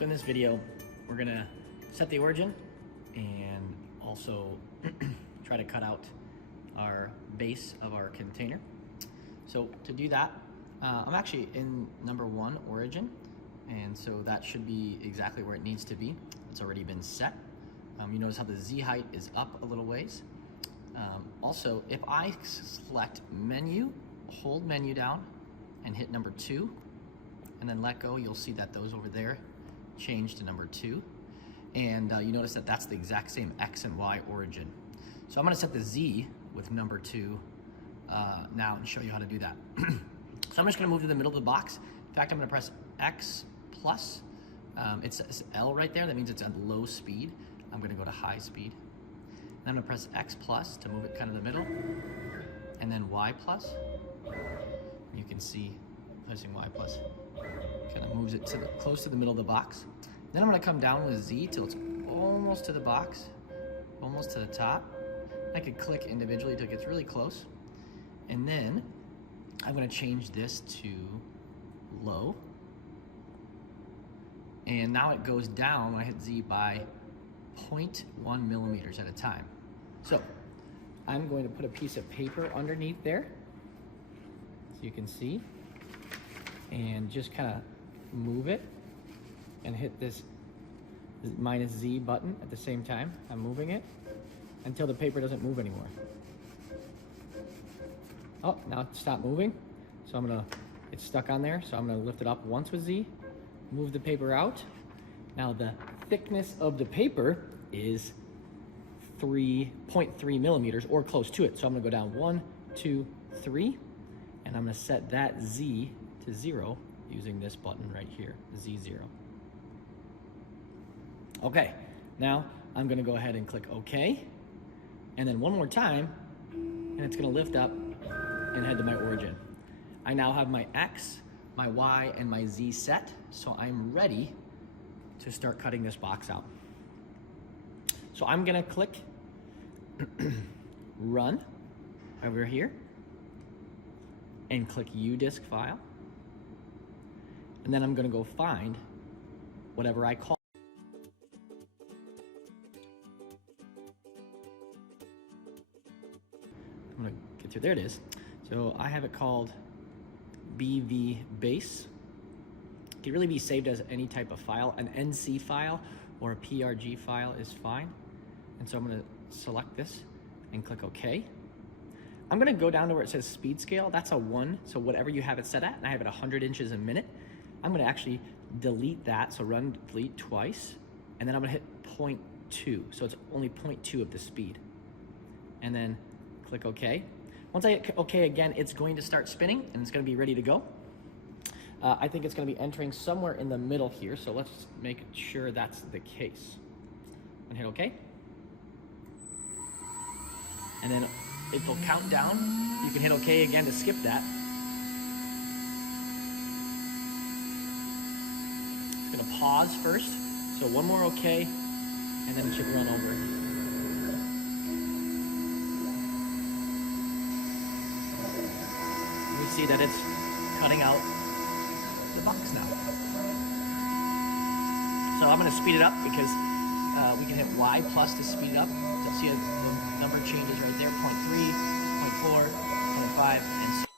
So in this video, we're gonna set the origin and also try to cut out our base of our container. So to do that, I'm actually in number 1 origin, and so that should be exactly where it needs to be. It's already been set. You notice how the Z height is up a little ways. Also, if I select menu, hold menu down and hit number 2, and then let go, you'll see that those over there change to number 2. And you notice that that's the exact same X and Y origin. So I'm gonna set the Z with number 2 now and show you how to do that. So I'm just gonna move to the middle of the box. In fact, I'm gonna press X plus. It's L right there, that means it's at low speed. I'm gonna go to high speed. And I'm gonna press X plus to move it kind of the middle, and then Y plus. You can see pressing Y plus kind of moves it to close to the middle of the box. Then I'm gonna come down with Z till it's almost to the box, almost to the top. I could click individually till it gets really close. And then I'm gonna change this to low. And now it goes down when I hit Z by 0.1 millimeters at a time. So I'm going to put a piece of paper underneath there so you can see, and just kind of move it and hit this minus Z button at the same time. I'm moving it until the paper doesn't move anymore. Oh, now it stopped moving. So it's stuck on there. So I'm gonna lift it up once with Z, move the paper out. Now the thickness of the paper is 3.3 millimeters or close to it. So I'm gonna go down 1, 2, 3, and I'm gonna set that Z to 0 using this button right here, Z0. Okay, now I'm gonna go ahead and click OK, and then one more time, and it's gonna lift up and head to my origin. I now have my X, my Y, and my Z set, so I'm ready to start cutting this box out. So I'm gonna click Run over here, and click U-Disk file, and then I'm gonna go find whatever I call. I'm gonna get through, there it is. So I have it called BV base. It can really be saved as any type of file. An NC file or a PRG file is fine. And so I'm gonna select this and click OK. I'm gonna go down to where it says speed scale. That's a 1, so whatever you have it set at, and I have it 100 inches a minute. I'm gonna actually delete that, so run delete twice, and then I'm gonna hit 0.2, so it's only 0.2 of the speed. And then click OK. Once I hit OK again, it's going to start spinning, and it's gonna be ready to go. I think it's gonna be entering somewhere in the middle here, so let's make sure that's the case. And hit OK. And then it will count down. You can hit OK again to skip that. It's gonna pause first, so one more OK, and then it should run over. We see that it's cutting out the box now. So I'm gonna speed it up because we can hit Y plus to speed it up. You'll see the number changes right there, 0.3, 0.4, 0.5, and so